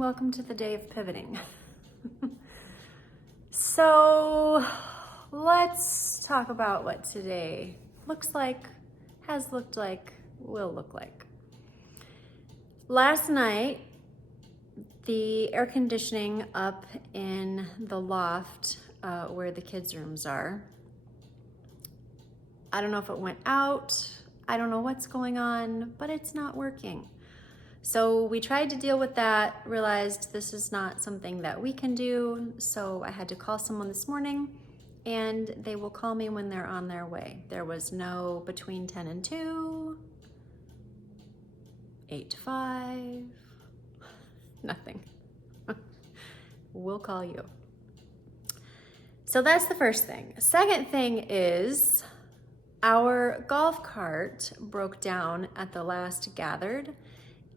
welcome to the day of pivoting. So let's talk about what today looks like, has looked like, will look like. Last night, the air conditioning up in the loft where the kids' rooms are, I don't know if it went out, I don't know what's going on, but it's not working. So we tried to deal with that, realized this is not something that we can do, so I had to call someone this morning, and they will call me when they're on their way. There was no between 10 and 2, 8 to 5, nothing. We'll call you. So that's the first thing. Second thing is our golf cart broke down at the last gathered,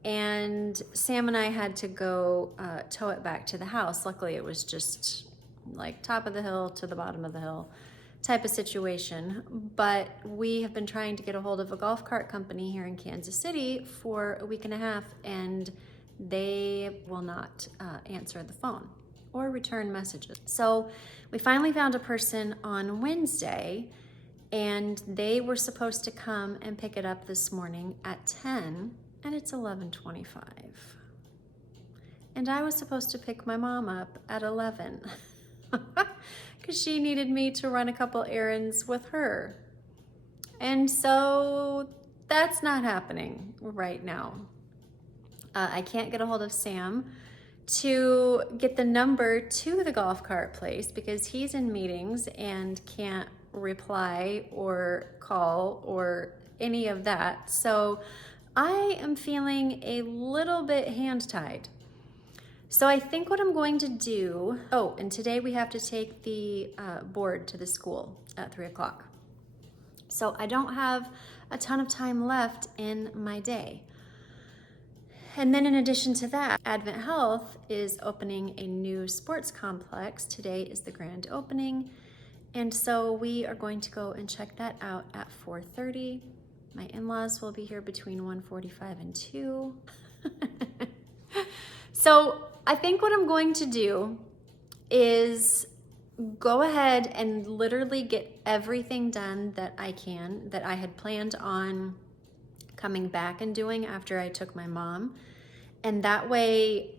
and Sam and I had to go tow it back to the house. Luckily, it was just like top of the hill to the bottom of the hill type of situation. But we have been trying to get a hold of a golf cart company here in Kansas City for a week and a half, and they will not answer the phone or return messages. So we finally found a person on Wednesday, and they were supposed to come and pick it up this morning at 10, and it's 11:25. And I was supposed to pick my mom up at 11 because she needed me to run a couple errands with her. And so that's not happening right now. I can't get a hold of Sam to get the number to the golf cart place because he's in meetings and can't reply or call or any of that. So I am feeling a little bit hand-tied. So I think what I'm going to do, and today we have to take the board to the school at 3 o'clock. So I don't have a ton of time left in my day. And then in addition to that, Advent Health is opening a new sports complex. Today is the grand opening. And so we are going to go and check that out at 4:30. My in-laws will be here between 1:45 and 2. So I think what I'm going to do is go ahead and literally get everything done that I can, that I had planned on coming back and doing after I took my mom. And that way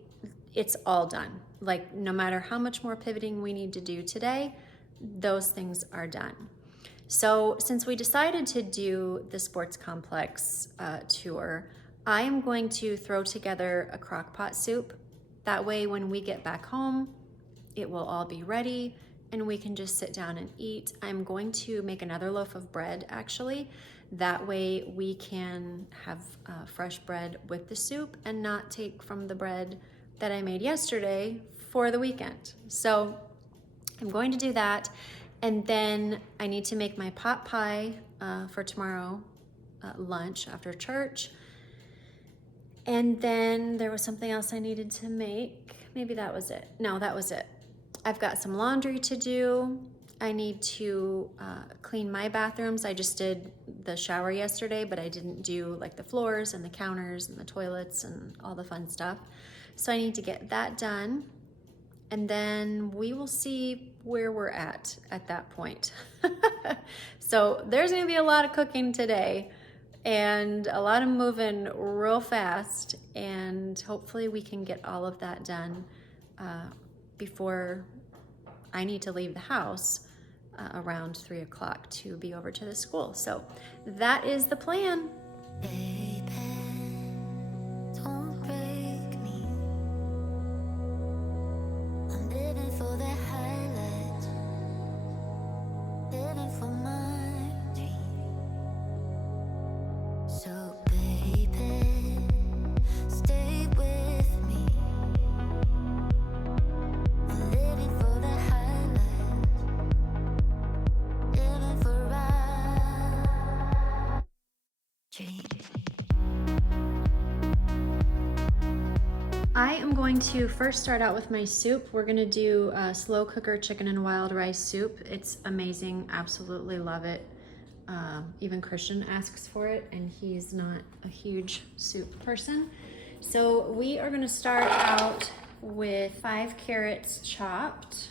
it's all done. Like no matter how much more pivoting we need to do today, those things are done. So since we decided to do the sports complex tour, I am going to throw together a crock pot soup. That way when we get back home, it will all be ready and we can just sit down and eat. I'm going to make another loaf of bread actually. That way we can have fresh bread with the soup and not take from the bread that I made yesterday for the weekend. So I'm going to do that. And then I need to make my pot pie for tomorrow lunch after church. And then there was something else I needed to make. Maybe that was it. No, that was it. I've got some laundry to do. I need to clean my bathrooms. I just did the shower yesterday, but I didn't do like the floors and the counters and the toilets and all the fun stuff. So I need to get that done. And then we will see where we're at that point. So there's gonna be a lot of cooking today and a lot of moving real fast, and hopefully we can get all of that done before I need to leave the house around 3 o'clock to be over to the school. So that is the plan. I am going to first start out with my soup. We're gonna do a slow cooker chicken and wild rice soup. It's amazing, absolutely love it. Even Christian asks for it, and he's not a huge soup person. So we are gonna start out with 5 carrots chopped.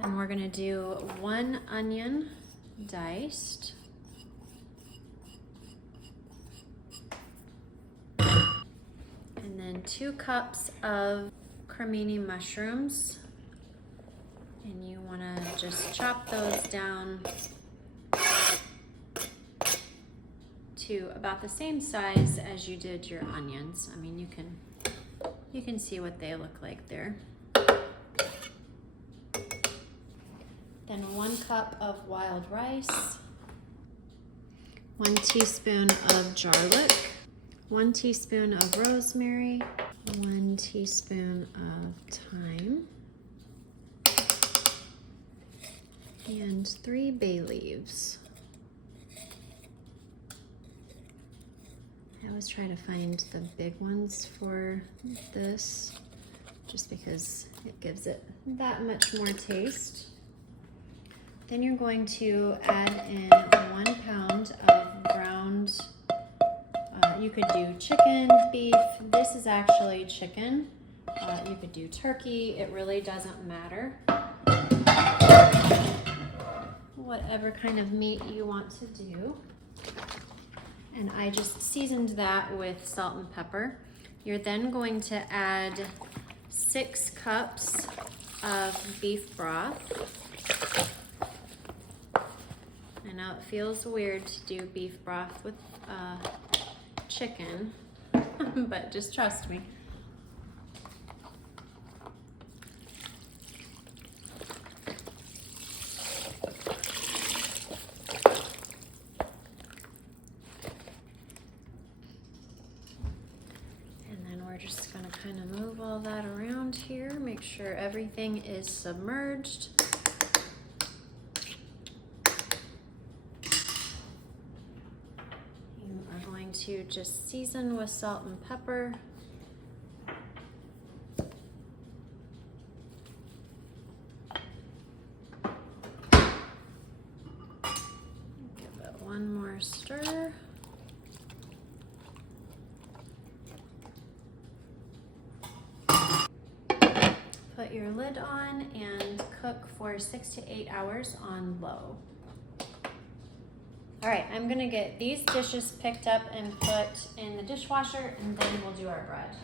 And we're gonna do 1 onion diced. And then 2 cups of cremini mushrooms. And you wanna just chop those down to about the same size as you did your onions. I mean, you can see what they look like there. Then 1 cup of wild rice, 1 teaspoon of garlic, 1 teaspoon of rosemary, 1 teaspoon of thyme, and 3 bay leaves. I always try to find the big ones for this, just because it gives it that much more taste. Then you're going to add in 1 pound of ground, you could do chicken, beef. This is actually chicken. You could do turkey. It really doesn't matter. Whatever kind of meat you want to do. And I just seasoned that with salt and pepper. You're then going to add 6 cups of beef broth. I know it feels weird to do beef broth with chicken, but just trust me. And then we're just gonna kind of move all that around here, make sure everything is submerged. To just season with salt and pepper. Give it 1 more stir. Put your lid on and cook for 6 to 8 hours on low. All right, I'm gonna get these dishes picked up and put in the dishwasher, and then we'll do our bread.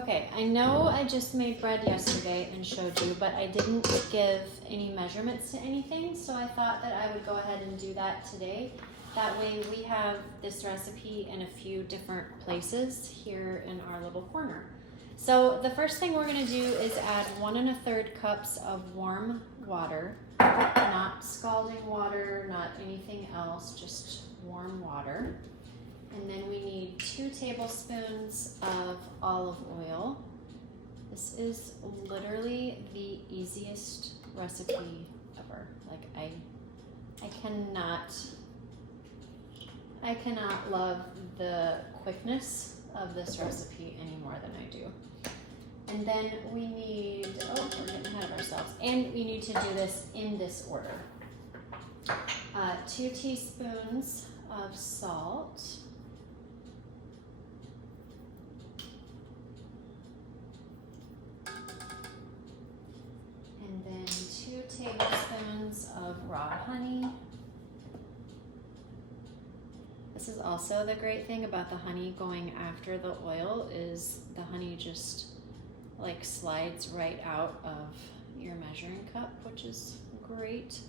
Okay, I know I just made bread yesterday and showed you, but I didn't give any measurements to anything, so I thought that I would go ahead and do that today. That way we have this recipe in a few different places here in our little corner. So the first thing we're gonna do is add 1 1/3 cups of warm water. Not scalding water, not anything else, just warm water. And then we need 2 tablespoons of olive oil. This is literally the easiest recipe ever. Like I cannot love the quickness of this recipe any more than I do. And then we need, we're getting ahead of ourselves. And we need to do this in this order. 2 teaspoons of salt. And then 2 tablespoons of raw honey. This is also the great thing about the honey going after the oil is the honey just like slides right out of your measuring cup, which is great.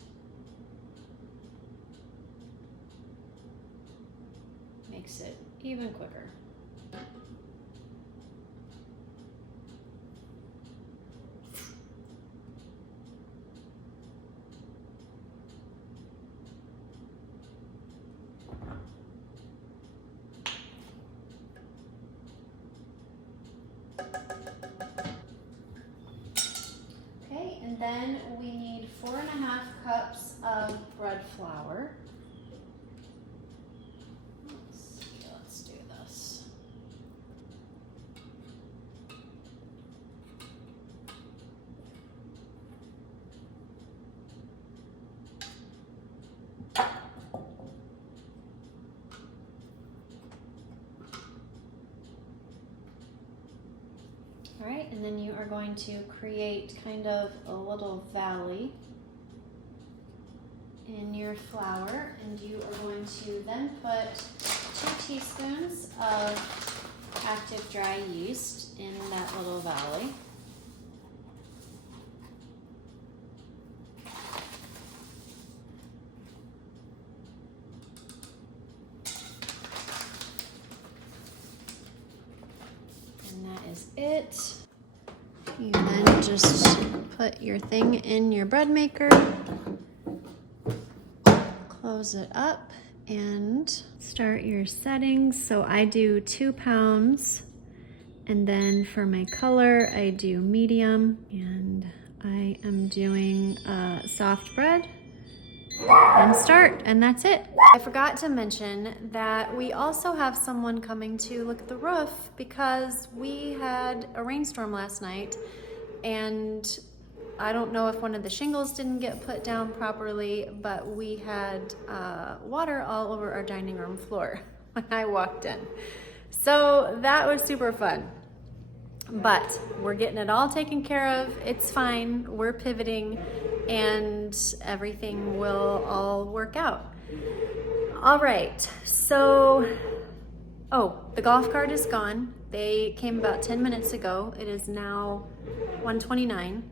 Makes it even quicker. And then we need 4 1/2 cups of bread flour. Let's do this. All right, and then you are going to create kind of a little valley in your flour, and you are going to then put 2 teaspoons of active dry yeast in that little valley. And that is it. You then just put your thing in your bread maker, close it up, and start your settings. So I do 2 pounds, and then for my color I do medium, and I am doing soft bread, and start, and that's it. I forgot to mention that we also have someone coming to look at the roof because we had a rainstorm last night, and I don't know if one of the shingles didn't get put down properly, but we had water all over our dining room floor when I walked in. So that was super fun. But we're getting it all taken care of. It's fine. We're pivoting and everything will all work out. All right, so, the golf cart is gone. They came about 10 minutes ago. It is now 1:29.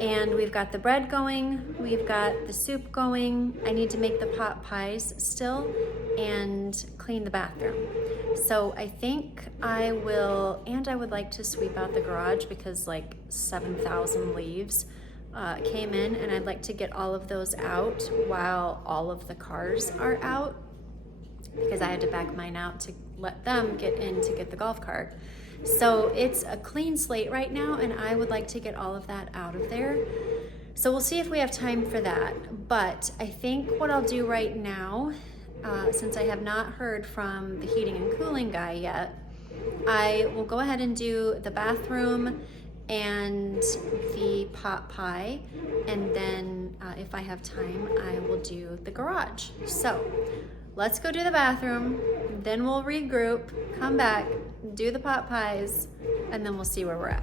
And we've got the bread going, we've got the soup going. I need to make the pot pies still and clean the bathroom. So I think I will, and I would like to sweep out the garage because like 7,000 leaves came in, and I'd like to get all of those out while all of the cars are out, because I had to back mine out to let them get in to get the golf cart. So it's a clean slate right now, and I would like to get all of that out of there. So we'll see if we have time for that. But I think what I'll do right now, since I have not heard from the heating and cooling guy yet, I will go ahead and do the bathroom and the pot pie, and then if I have time, I will do the garage. So let's go do the bathroom, then we'll regroup, come back, do the pot pies, and then we'll see where we're at.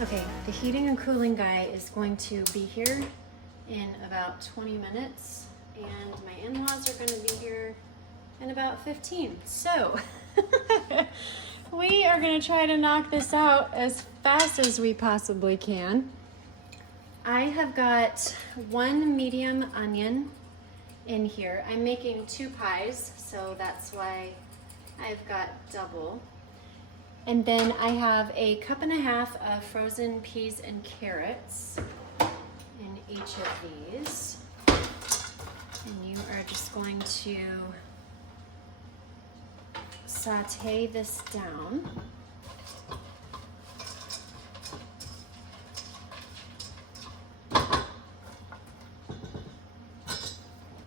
Okay, the heating and cooling guy is going to be here in about 20 minutes, and my in-laws are going to be here in about 15. So we are going to try to knock this out as fast as we possibly can. I have got 1 medium onion in here. I'm making 2 pies, so that's why I've got double. And then I have a cup and a half of frozen peas and carrots in each of these. And you are just going to saute this down.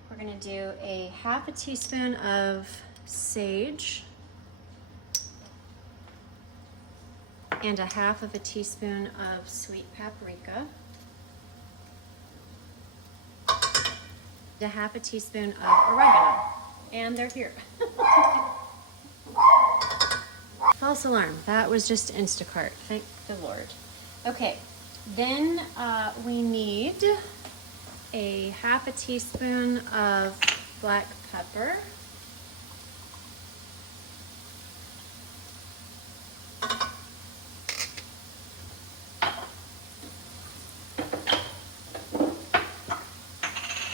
We're going to do a half a teaspoon of sage and a half of a teaspoon of sweet paprika, a half a teaspoon of oregano, and they're here. False alarm, that was just Instacart, thank the Lord. Okay, then we need a half a teaspoon of black pepper,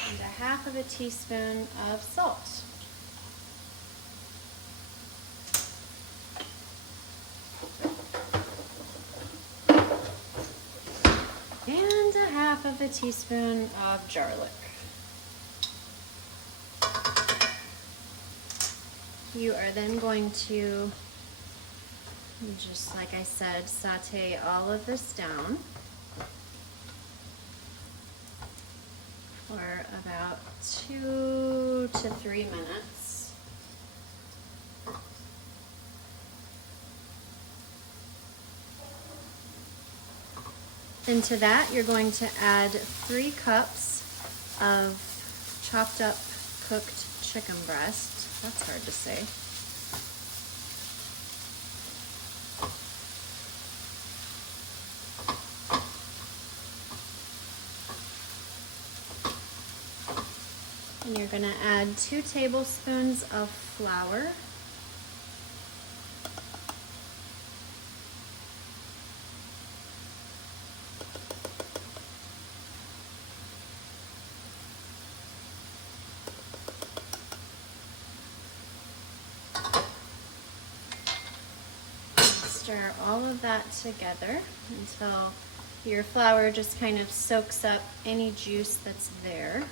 and a half of a teaspoon of salt. And a half of a teaspoon of garlic. You are then going to, just like I said, saute all of this down for about 2 to 3 minutes. Into that, you're going to add 3 cups of chopped up cooked chicken breast. That's hard to say. And you're going to add 2 tablespoons of flour. Stir all of that together until your flour just kind of soaks up any juice that's there.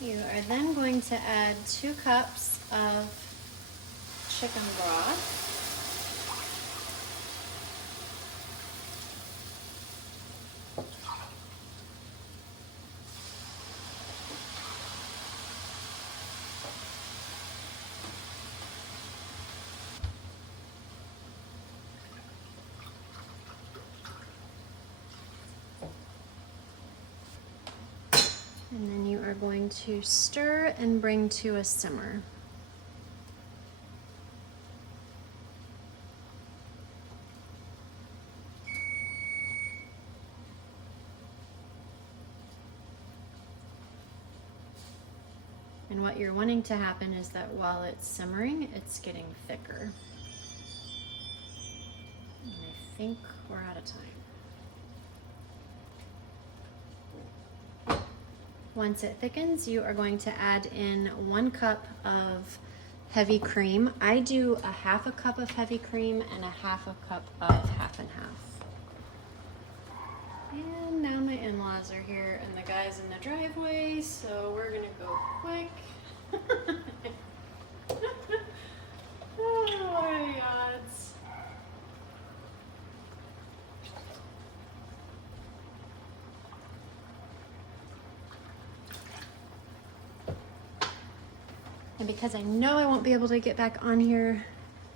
You are then going to add 2 cups of chicken broth. And then you are going to stir and bring to a simmer. And what you're wanting to happen is that while it's simmering, it's getting thicker. And I think we're out of time. Once it thickens, you are going to add in 1 cup of heavy cream. I do a half a cup of heavy cream and a half a cup of half and half. And now my in-laws are here and the guy's in the driveway, so we're gonna go quick. Oh my God. And because I know I won't be able to get back on here,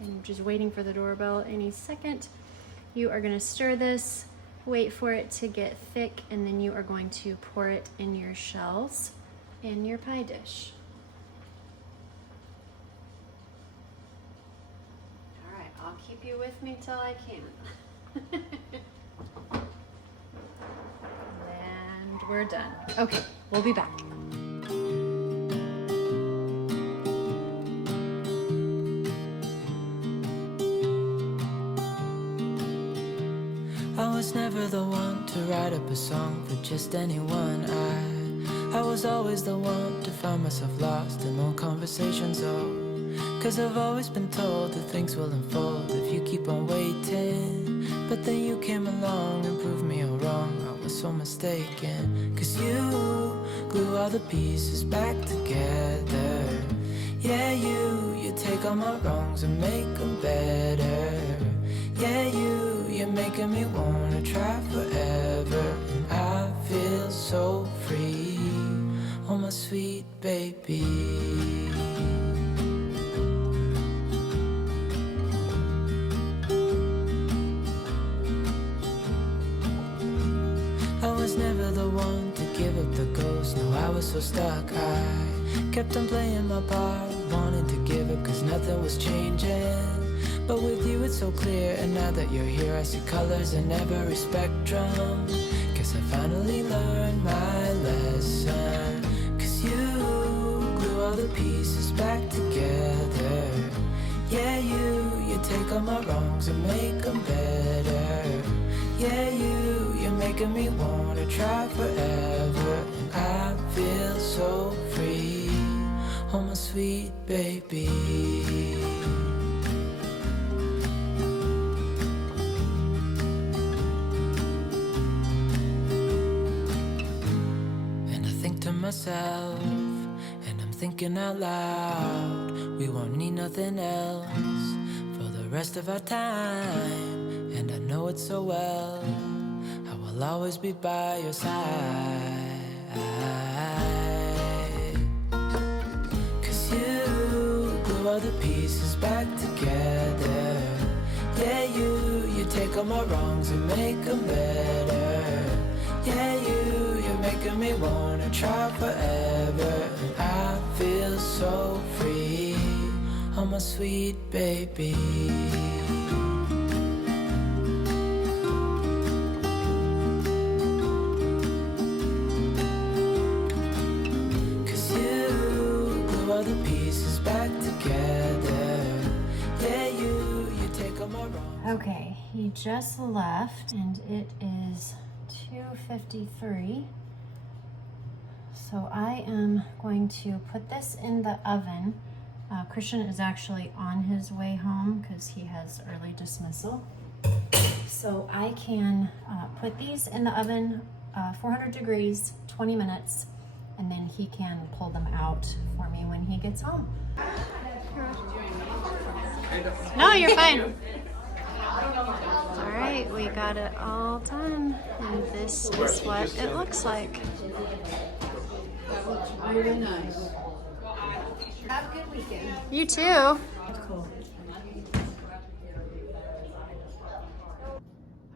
I'm just waiting for the doorbell any second, you are gonna stir this, wait for it to get thick, and then you are going to pour it in your shells in your pie dish. All right, I'll keep you with me till I can. And we're done. Okay, we'll be back. was never the one to write up a song for just anyone. I was always the one to find myself lost in long conversations. Oh, 'cause I've always been told that things will unfold if you keep on waiting. But then you came along and proved me all wrong. I was so mistaken. 'Cause you glue all the pieces back together. Yeah, you take all my wrongs and make them better. Yeah, you're making me wanna try forever. And I feel so free, oh my sweet baby. I was never the one to give up the ghost. No, I was so stuck. I kept on playing my part, wanting to give up 'cause nothing was changing. But with you it's so clear, and now that you're here I see colors in every spectrum. Guess I finally learned my lesson. 'Cause you glue all the pieces back together. Yeah, you take all my wrongs and make them better. Yeah, you're making me wanna try forever. And I feel so free, oh my sweet baby. And I think to myself, and I'm thinking out loud, we won't need nothing else for the rest of our time. And I know it so well, I will always be by your side. 'Cause you glue all the pieces back together. Yeah, you take all my wrongs and make them better. Yeah, you're making me wanna try forever. And I feel so free, oh my sweet baby. The pieces back together. Yeah, you take all my wrongs. Okay, he just left and it is 2:53. So I am going to put this in the oven. Christian is actually on his way home because he has early dismissal. So I can put these in the oven, 400 degrees, 20 minutes, and then he can pull them out for me when he gets home. No, you're fine. All right, we got it all done, and this is what it looks like. Really nice. Have a good weekend. You too. Cool.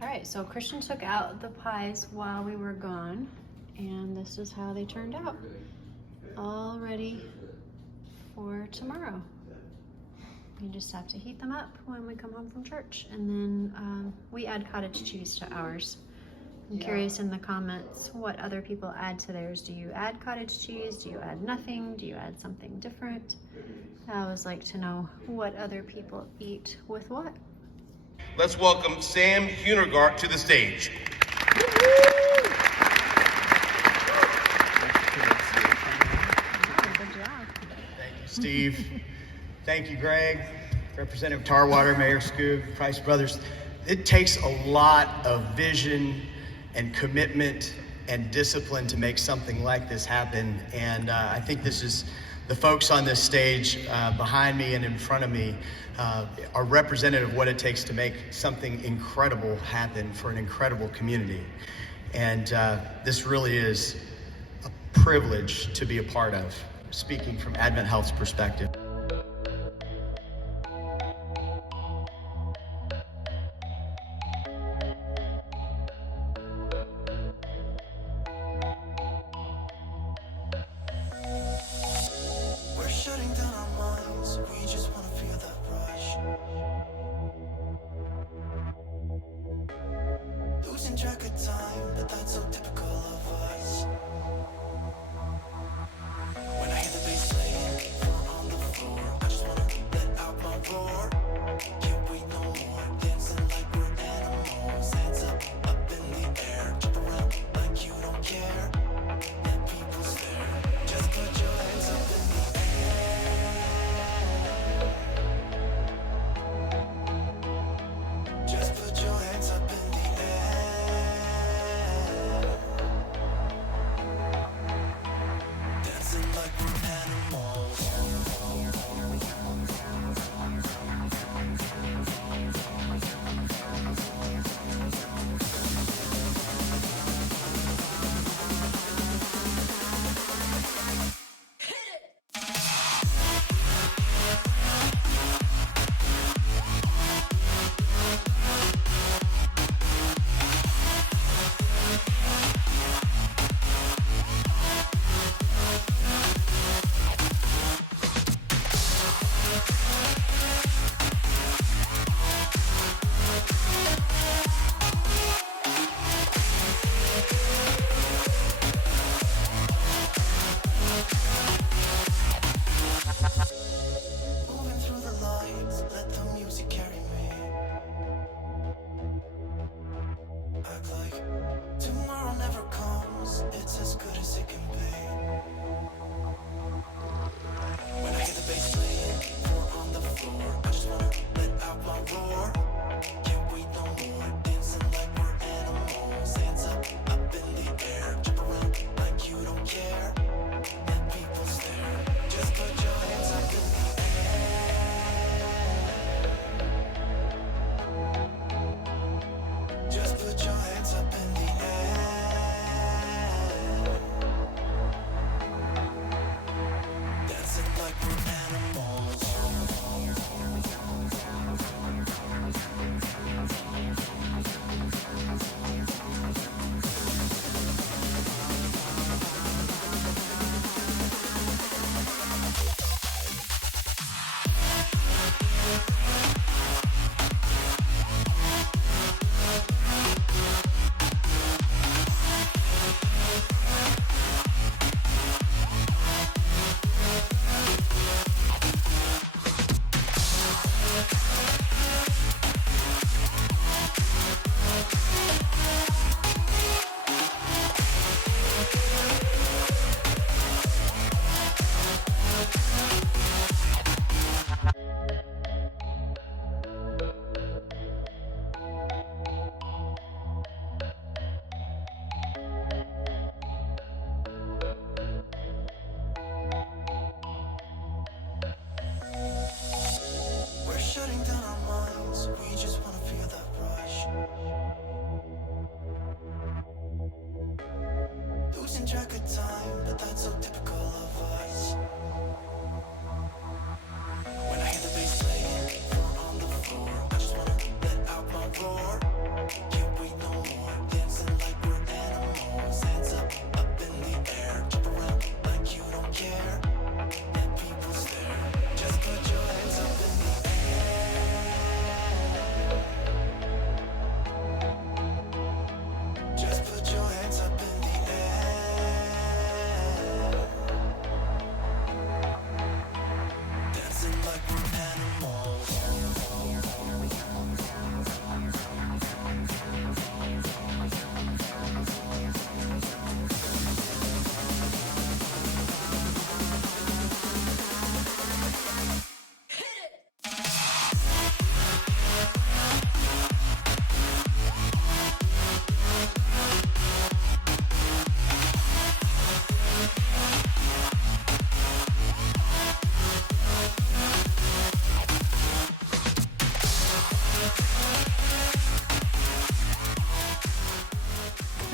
All right, so Christian took out the pies while we were gone, and this is how they turned out. All ready for tomorrow. We just have to heat them up when we come home from church, and then we add cottage cheese to ours. I'm curious in the comments what other people add to theirs. Do you add cottage cheese? Do you add nothing? Do you add something different? I always like to know what other people eat with what. Let's welcome Sam Huenergardt to the stage. Thank you, Steve. Thank you, Greg, Representative Tarwater, Mayor Skoog, Price Brothers. It takes a lot of vision and commitment and discipline to make something like this happen. And I think this is, the folks on this stage behind me and in front of me are representative of what it takes to make something incredible happen for an incredible community. And this really is a privilege to be a part of, speaking from Advent Health's perspective. We're shutting down our minds, we just wanna feel that rush. Losing track of time, but that's so typical of us. When I hear the bass playing, we're on the floor. I just wanna let out my roar. Can't wait no more, dancing like we're animals. Hands up,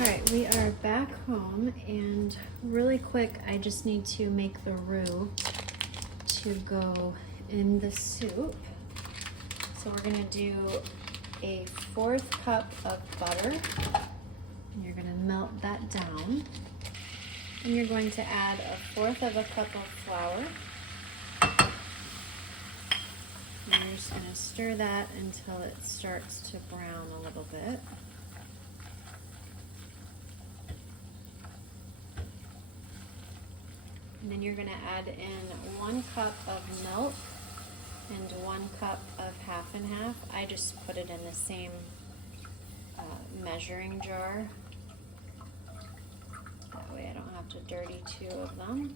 All right, we are back home, and really quick, I just need to make the roux to go in the soup. So we're gonna do a 1/4 cup of butter, and you're gonna melt that down. And you're going to add 1/4 cup of flour. And you're just gonna stir that until it starts to brown a little bit. And then you're gonna add in 1 cup of milk and 1 cup of half and half. I just put it in the same measuring jar. That way I don't have to dirty 2 of them.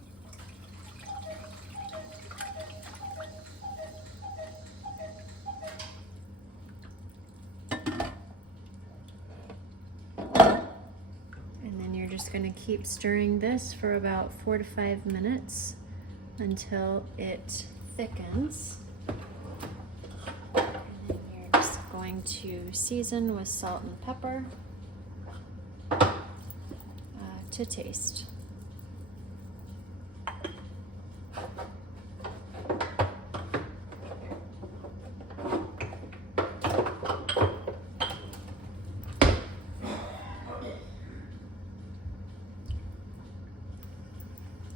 And then you're just gonna keep stirring this for about 4 to 5 minutes until it thickens. And then you're just going to season with salt and pepper to taste.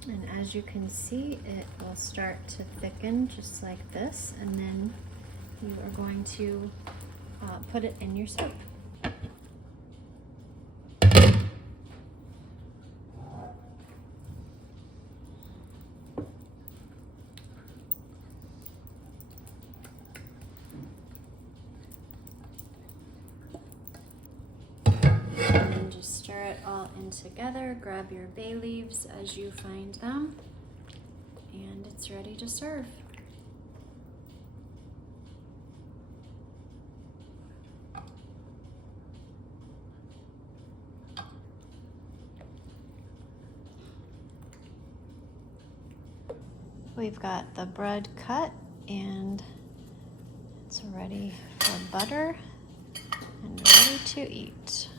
And as you can see, it will start to thicken just like this, and then you are going to put it in your soup. Stir it all in together. Grab your bay leaves as you find them, and it's ready to serve. We've got the bread cut, and it's ready for butter and ready to eat.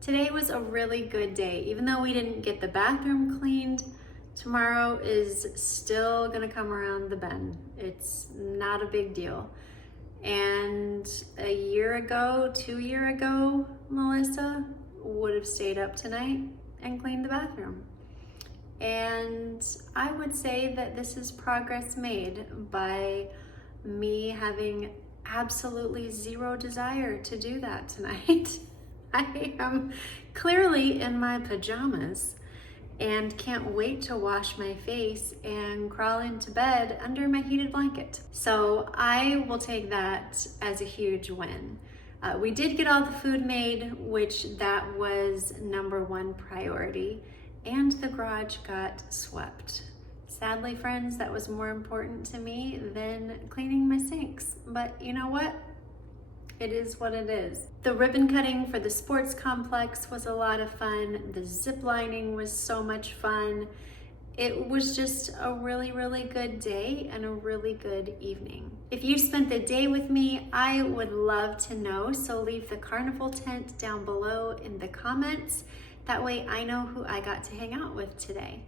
Today was a really good day. Even though we didn't get the bathroom cleaned, tomorrow is still gonna come around the bend. It's not a big deal. And a year ago, 2 years ago, Melissa would have stayed up tonight and cleaned the bathroom. And I would say that this is progress made by me having absolutely zero desire to do that tonight. I am clearly in my pajamas and can't wait to wash my face and crawl into bed under my heated blanket. So I will take that as a huge win. We did get all the food made, which that was #1 priority, and the garage got swept. Sadly, friends, that was more important to me than cleaning my sinks. But you know what? It is what it is. The ribbon cutting for the sports complex was a lot of fun. The zip lining was so much fun. It was just a really, really good day and a really good evening. If you spent the day with me, I would love to know, so leave the carnival tent down below in the comments. That way I know who I got to hang out with today.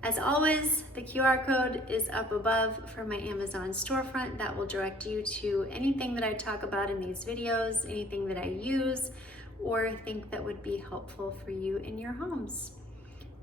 As always, the QR code is up above for my Amazon storefront. That will direct you to anything that I talk about in these videos, anything that I use or think that would be helpful for you in your homes.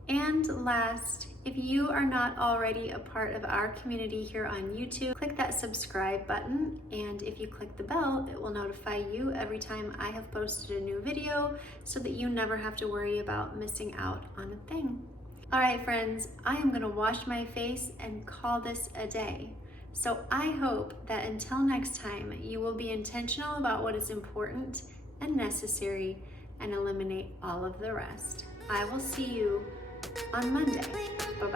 And last, if you are not already a part of our community here on YouTube, click that subscribe button, and if you click the bell, it will notify you every time I have posted a new video so that you never have to worry about missing out on a thing. All right, friends, I am gonna wash my face and call this a day. So I hope that until next time, you will be intentional about what is important and necessary and eliminate all of the rest. I will see you on Monday. Bye-bye.